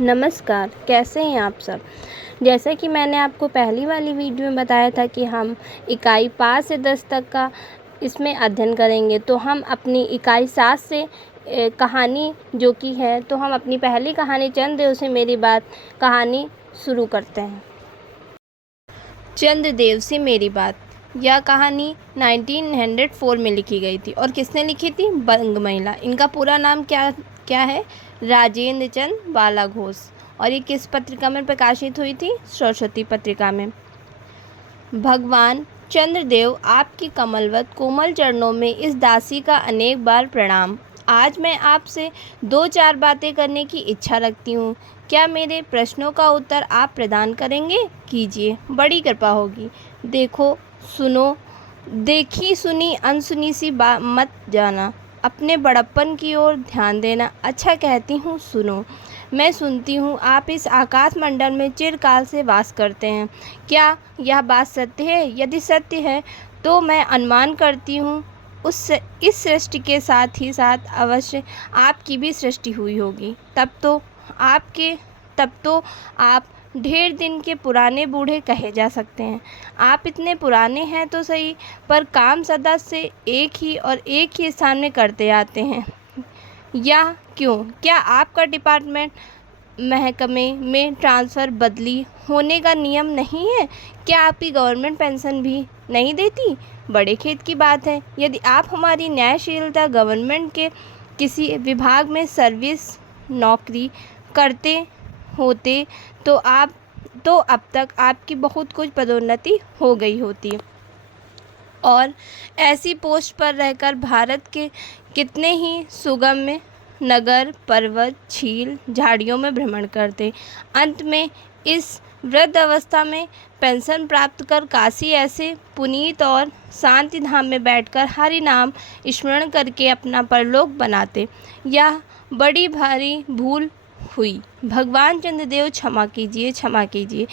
नमस्कार, कैसे हैं आप सब। जैसा कि मैंने आपको पहली वाली वीडियो में बताया था कि हम इकाई 5 से 10 तक का इसमें अध्ययन करेंगे, तो हम अपनी इकाई 7 से कहानी जो कि है, तो हम अपनी पहली कहानी चंद्रदेव से मेरी बात कहानी शुरू करते हैं। चंद्रदेव से मेरी बात। यह कहानी 1904 में लिखी गई थी। और किसने लिखी थी? बंग महिला। इनका पूरा नाम क्या है? राजेंद्र चंद बाला घोष। और ये किस पत्रिका में प्रकाशित हुई थी? सरस्वती पत्रिका में। भगवान चंद्रदेव, आपकी कमलवत कोमल चरणों में इस दासी का अनेक बार प्रणाम। आज मैं आपसे 2-4 बातें करने की इच्छा रखती हूँ। क्या मेरे प्रश्नों का उत्तर आप प्रदान करेंगे? कीजिए, बड़ी कृपा होगी। देखो, सुनो, देखी सुनी अनसुनी सी बात मत जाना। अपने बड़प्पन की ओर ध्यान देना। अच्छा, कहती हूँ, सुनो। मैं सुनती हूँ आप इस आकाश मंडल में चिरकाल से वास करते हैं। क्या यह बात सत्य है? यदि सत्य है तो मैं अनुमान करती हूँ इस सृष्टि के साथ ही साथ अवश्य आपकी भी सृष्टि हुई होगी। तब तो आप ढेर दिन के पुराने बूढ़े कहे जा सकते हैं। आप इतने पुराने हैं तो सही, पर काम सदा से एक ही स्थान में करते आते हैं। या क्यों? क्या आपका डिपार्टमेंट महकमे में ट्रांसफ़र बदली होने का नियम नहीं है? क्या आपकी गवर्नमेंट पेंशन भी नहीं देती? बड़े खेद की बात है। यदि आप हमारी न्यायशीलता गवर्नमेंट के किसी विभाग में सर्विस नौकरी करते होते तो अब तक आपकी बहुत कुछ पदोन्नति हो गई होती और ऐसी पोस्ट पर रहकर भारत के कितने ही सुगम्य नगर, पर्वत, झील, झाड़ियों में भ्रमण करते। अंत में इस वृद्ध अवस्था में पेंशन प्राप्त कर काशी ऐसे पुनीत और शांति धाम में बैठकर हरि नाम स्मरण करके अपना परलोक बनाते। यह बड़ी भारी भूल हुई। भगवान चंद्रदेव, क्षमा कीजिए, क्षमा कीजिए।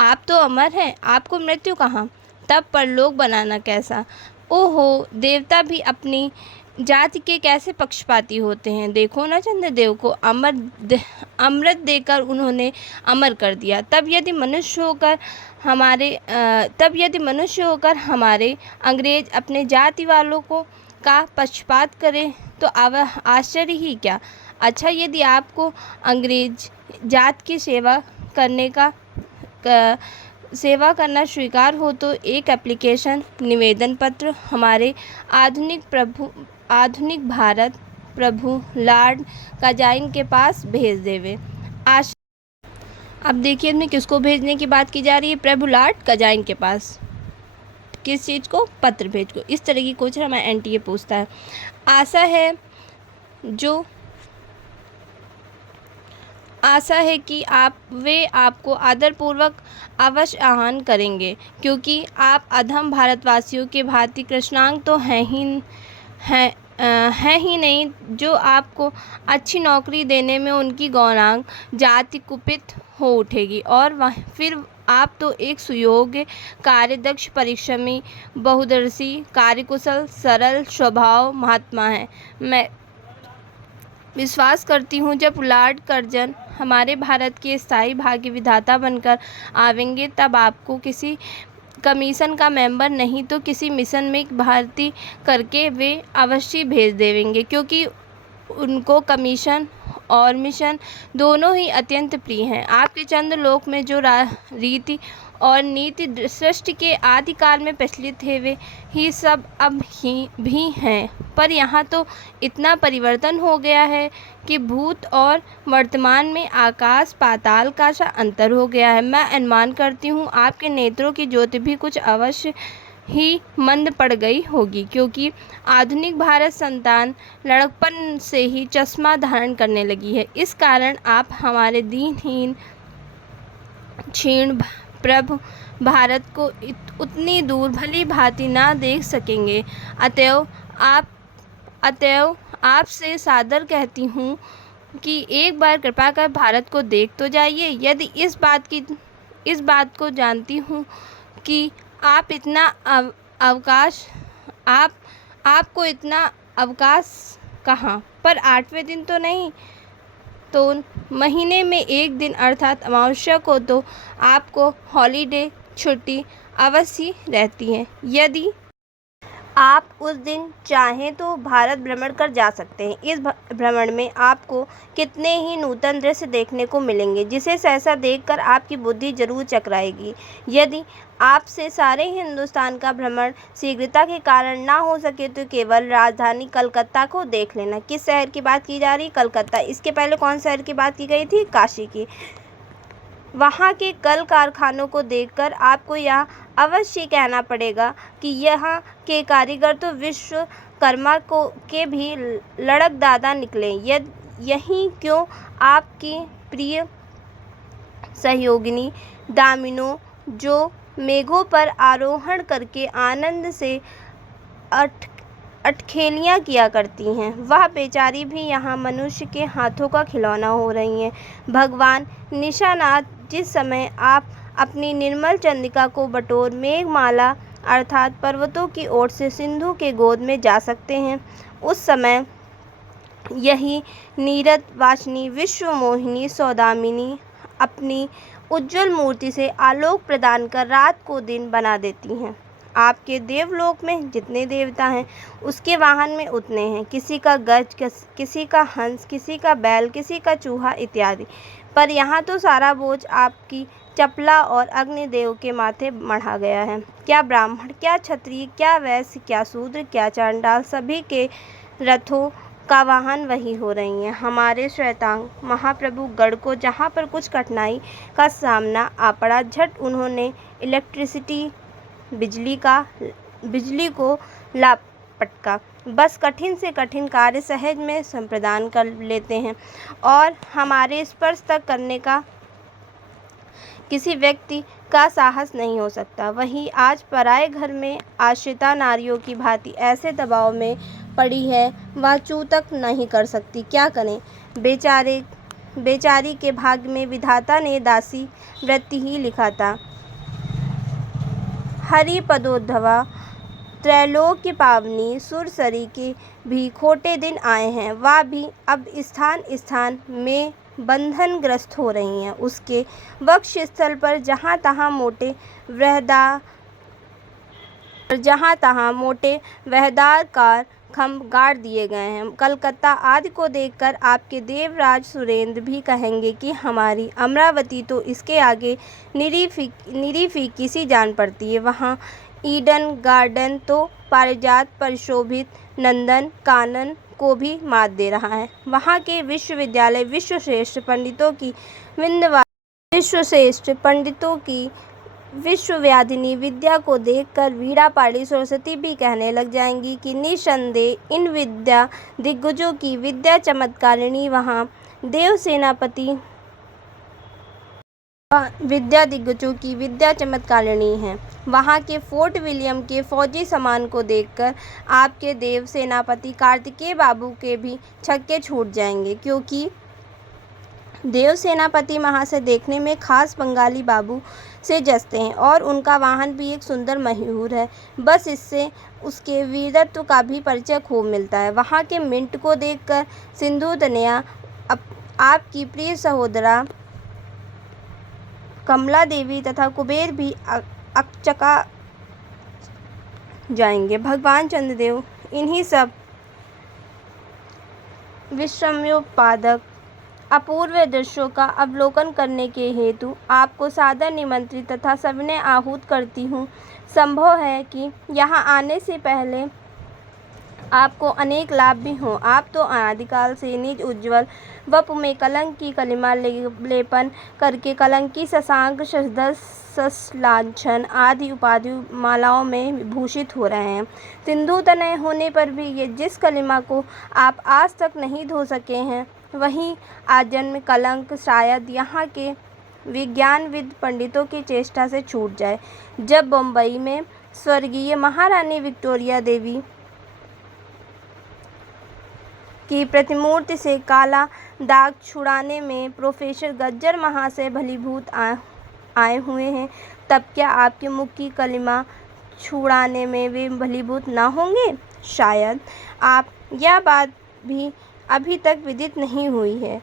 आप तो अमर हैं, आपको मृत्यु कहाँ? तब परलोक बनाना कैसा? ओहो, देवता भी अपनी जाति के कैसे पक्षपाती होते हैं। देखो ना, चंद्रदेव को अमृत देकर उन्होंने अमर कर दिया। तब यदि मनुष्य होकर हमारे अंग्रेज अपने जाति वालों का पक्षपात करें तो आश्चर्य ही क्या। अच्छा, यदि आपको अंग्रेज जात की सेवा करना स्वीकार हो तो एक एप्लीकेशन निवेदन पत्र हमारे आधुनिक भारत प्रभु लॉर्ड काज़ाइन के पास भेज देवे। अब देखिए, इसमें किसको भेजने की बात की जा रही है? प्रभु लॉर्ड काज़ाइन के पास। किस चीज़ को? पत्र भेज को। इस तरह की क्वेश्चन हमारा एनटीए पूछता है। आशा है कि वे आपको आदरपूर्वक अवश्य आह्वान करेंगे, क्योंकि आप अधम भारतवासियों के भांति कृष्णांग तो हैं ही नहीं, जो आपको अच्छी नौकरी देने में उनकी गौणांग जाति कुपित हो उठेगी। और फिर आप तो एक सुयोग्य, कार्यदक्ष, परिश्रमी, बहुदर्शी, कार्यकुशल, सरल स्वभाव महात्मा हैं। मैं विश्वास करती हूँ जब लॉर्ड कर्जन हमारे भारत के स्थायी भाग्य विधाता बनकर आवेंगे, तब आपको किसी कमीशन का मेंबर नहीं तो किसी मिशन में भर्ती करके वे अवश्य भेज देंगे, क्योंकि उनको कमीशन और मिशन दोनों ही अत्यंत प्रिय हैं। आपके चंद्रलोक में जो रीति और नीति सृष्टि के आदिकाल में प्रचलित थे वे ही सब अब भी हैं, पर यहाँ तो इतना परिवर्तन हो गया है कि भूत और वर्तमान में आकाश पाताल का सा अंतर हो गया है। मैं अनुमान करती हूँ आपके नेत्रों की ज्योति भी कुछ अवश्य ही मंद पड़ गई होगी, क्योंकि आधुनिक भारत संतान लड़कपन से ही चश्मा धारण करने लगी है। इस कारण आप हमारे दीनहीन क्षीण प्रभु भारत को उतनी दूर भली भांति ना देख सकेंगे। अतएव आपसे सादर कहती हूँ कि एक बार कृपा कर भारत को देख तो जाइए। यदि इस बात को जानती हूँ कि आपको इतना अवकाश कहाँ पर 8वें दिन तो नहीं, तो महीने में एक दिन अर्थात अमावस्या को तो आपको हॉलीडे छुट्टी अवश्य रहती है। यदि आप उस दिन चाहें तो भारत भ्रमण कर जा सकते हैं। इस भ्रमण में आपको कितने ही नूतन दृश्य देखने को मिलेंगे, जिसे सहसा देखकर आपकी बुद्धि जरूर चकराएगी। यदि आपसे सारे हिंदुस्तान का भ्रमण शीघ्रता के कारण ना हो सके तो केवल राजधानी कलकत्ता को देख लेना। किस शहर की बात की जा रही? कलकत्ता। इसके पहले कौन शहर की बात की गई थी? काशी की। वहाँ के कल कारखानों को देखकर आपको यह अवश्य कहना पड़ेगा कि यहाँ के कारीगर तो विश्वकर्मा के भी लड़कदादा निकले। यही क्यों आपकी प्रिय सहयोगिनी दामिनो, जो मेघों पर आरोहण करके आनंद से अटखेलियाँ किया करती हैं, वह बेचारी भी यहाँ मनुष्य के हाथों का खिलौना हो रही हैं। भगवान निशानाथ, जिस समय आप अपनी निर्मल चंद्रिका को बटोर मेघमाला अर्थात पर्वतों की ओर से सिंधु के गोद में जा सकते हैं, उस समय यही नीरद वासिनी विश्वमोहिनी सौदामिनी अपनी उज्ज्वल मूर्ति से आलोक प्रदान कर रात को दिन बना देती हैं। आपके देवलोक में जितने देवता हैं, उसके वाहन में उतने हैं। किसी का गज, किसी का हंस, किसी का बैल, किसी का चूहा इत्यादि। पर यहाँ तो सारा बोझ आपकी चपला और अग्निदेव के माथे मढ़ा गया है। क्या ब्राह्मण, क्या क्षत्रिय, क्या वैश्य, क्या शूद्र, क्या चांडाल, सभी के रथों का वाहन वही हो रही हैं। हमारे श्वेतांग महाप्रभु गढ़ को जहाँ पर कुछ कठिनाई का सामना आ पड़ा, झट उन्होंने इलेक्ट्रिसिटी बिजली को लापटका। बस कठिन से कठिन कार्य सहज में संप्रदान कर लेते हैं और हमारे स्पर्श तक करने का किसी व्यक्ति का साहस नहीं हो सकता। वही आज पराए घर में आश्रिता नारियों की भांति ऐसे दबाव में पड़ी है, वह चू तक नहीं कर सकती। क्या करें? बेचारी के भाग्य में विधाता ने दासी वृत्ति ही लिखा था। हरि पदोद्धवा त्रैलोक्य पावनी सुरसरी के भी खोटे दिन आए हैं। वह भी अब स्थान स्थान में बंधनग्रस्त हो रही हैं। उसके वक्षस्थल पर जहाँ तहाँ मोटे वहदाकार खंभ गाड़ दिए गए हैं। कलकत्ता आदि को देखकर आपके देवराज सुरेंद्र भी कहेंगे कि हमारी अमरावती तो इसके आगे निरी फीकी सी जान पड़ती है। वहाँ ईडन गार्डन तो पारिजात परिशोभित नंदन कानन को भी मात दे रहा है। वहाँ के विश्वविद्यालय विश्वश्रेष्ठ पंडितों की विश्वव्याधिनी विद्या को देखकर वीणा पाड़ी सरस्वती भी कहने लग जाएंगी कि निसंदेह इन विद्या दिग्गजों की विद्या चमत्कारिणी वहाँ देव सेनापति विद्या दिग्गजों की विद्या चमत्कारिणी है। वहाँ के फोर्ट विलियम के फौजी सामान को देखकर आपके देव सेनापति कार्तिकेय बाबू के भी छक्के छूट जाएंगे, क्योंकि देव सेनापति महाशय देखने में खास बंगाली बाबू से जचते हैं और उनका वाहन भी एक सुंदर मयूर है। बस इससे उसके वीरत्व का भी परिचय खूब मिलता है। वहाँ के मिंट को देखकर सिंधु तनया आपकी प्रिय सहोदरा कमला देवी तथा कुबेर भी अकचका जाएंगे। भगवान चंद्रदेव इन्हीं सब विस्मयोत्पादक अपूर्व दृश्यों का अवलोकन करने के हेतु आपको सादर निमंत्रित तथा सविनय आहूत करती हूँ। संभव है कि यहाँ आने से पहले आपको अनेक लाभ भी हों। आप तो अनादिकाल से निज उज्ज्वल वप में कलंक की कलिमा लेपन करके कलंकी शशांक शशधर सलांछन आदि उपाधि मालाओं में भूषित हो रहे हैं। सिंधु तनय होने पर भी ये जिस कलिमा को आप आज तक नहीं धो सके हैं, वही आजन्म कलंक शायद यहाँ के विज्ञानविद पंडितों की चेष्टा से छूट जाए। जब बम्बई में स्वर्गीय महारानी विक्टोरिया देवी की प्रतिमूर्ति से काला दाग छुड़ाने में प्रोफेसर गज्जर महाशय भलीभूत आए हुए हैं, तब क्या आपके मुख की कलिमा छुड़ाने में वे भलीभूत ना होंगे? शायद आप यह बात भी अभी तक विदित नहीं हुई है।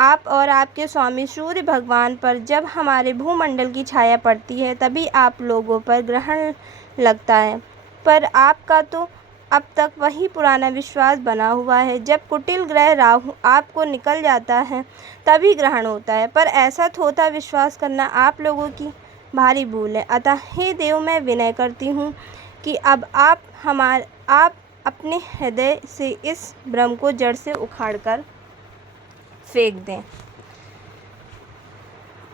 आप और आपके स्वामी सूर्य भगवान पर जब हमारे भूमंडल की छाया पड़ती है तभी आप लोगों पर ग्रहण लगता है। पर आपका तो अब तक वही पुराना विश्वास बना हुआ है, जब कुटिल ग्रह राहु आपको निकल जाता है तभी ग्रहण होता है। पर ऐसा थोथा विश्वास करना आप लोगों की भारी भूल है। अतः हे देव, मैं विनय करती हूँ कि अब आप अपने हृदय से इस भ्रम को जड़ से उखाड़ कर फेंक दें।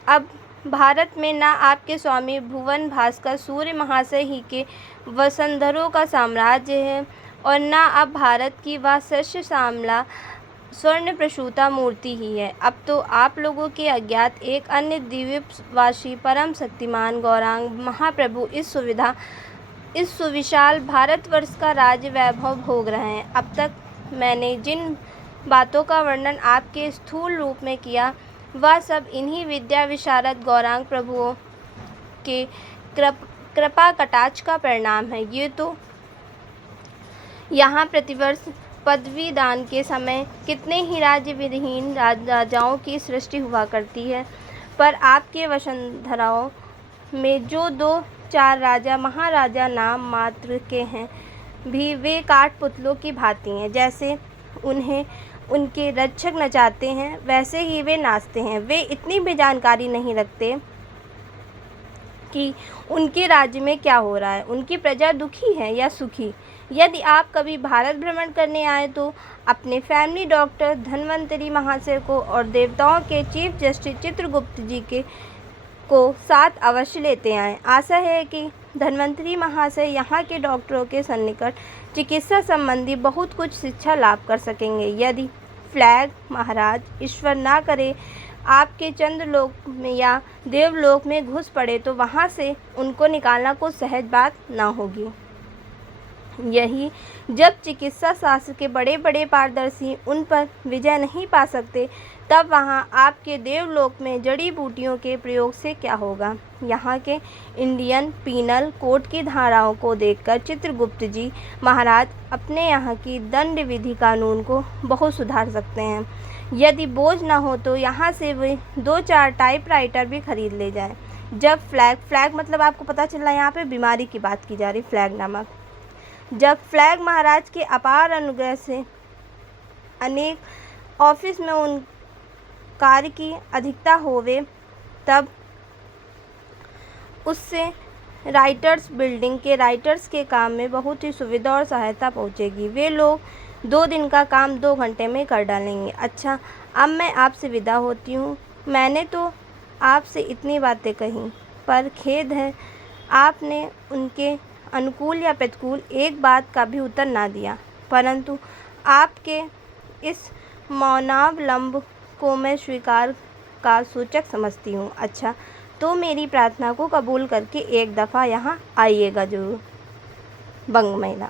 अब भारत में ना आपके स्वामी भुवन भास्कर सूर्य महाशय ही के वसुंधरों का साम्राज्य है और ना अब भारत की वह सस्य श्यामला स्वर्ण प्रसूता मूर्ति ही है। अब तो आप लोगों के अज्ञात एक अन्य द्वीपवासी परम शक्तिमान गौरांग महाप्रभु इस सुविशाल भारतवर्ष का राज्य वैभव भोग रहे हैं। अब तक मैंने जिन बातों का वर्णन आपके स्थूल रूप में किया वह सब इन्हीं विद्या विशारद गौरांग प्रभुओं के कृपा कटाक्ष का परिणाम है। ये तो यहाँ प्रतिवर्ष पदवी दान के समय कितने ही राज्य विहीन राजाओं की सृष्टि हुआ करती है, पर आपके वसुंधराओं में जो 2-4 राजा महाराजा नाम मात्र के हैं भी वे काठ पुतलों की भांति हैं। जैसे उन्हें उनके रक्षक नचाते हैं वैसे ही वे नाचते हैं। वे इतनी भी जानकारी नहीं रखते कि उनके राज्य में क्या हो रहा है, उनकी प्रजा दुखी है या सुखी। यदि आप कभी भारत भ्रमण करने आए तो अपने फैमिली डॉक्टर धन्वंतरी महाशय को और देवताओं के चीफ जस्टिस चित्रगुप्त जी को साथ अवश्य लेते आएँ। आशा है कि धन्वंतरी महाशय यहाँ के डॉक्टरों के सन्निकट चिकित्सा संबंधी बहुत कुछ शिक्षा लाभ कर सकेंगे। यदि फ्लैग महाराज ईश्वर ना करे आपके चंद्रलोक में या देवलोक में घुस पड़े तो वहाँ से उनको निकालना कोई सहज बात ना होगी। यही जब चिकित्सा शास्त्र के बड़े बड़े पारदर्शी उन पर विजय नहीं पा सकते तब वहाँ आपके देवलोक में जड़ी बूटियों के प्रयोग से क्या होगा। यहाँ के इंडियन पीनल कोड की धाराओं को देखकर चित्रगुप्त जी महाराज अपने यहाँ की दंड विधि कानून को बहुत सुधार सकते हैं। यदि बोझ न हो तो यहाँ से वे 2-4 टाइपराइटर भी खरीद ले जाएं। जब फ्लैग मतलब आपको पता चल रहा है यहाँ पे बीमारी की बात की जा रही, फ्लैग नामक। जब फ्लैग महाराज के अपार अनुग्रह से अनेक ऑफिस में उन कार्य की अधिकता होवे तब उससे राइटर्स बिल्डिंग के राइटर्स के काम में बहुत ही सुविधा और सहायता पहुंचेगी। वे लोग 2 दिन का काम 2 घंटे में कर डालेंगे। अच्छा, अब मैं आपसे विदा होती हूँ। मैंने तो आपसे इतनी बातें कही पर खेद है आपने उनके अनुकूल या प्रतिकूल एक बात का भी उत्तर ना दिया, परंतु आपके इस मौनावलंब को मैं स्वीकार का सूचक समझती हूँ। अच्छा, तो मेरी प्रार्थना को कबूल करके एक दफ़ा यहाँ आइएगा ज़रूर। बंग महिला।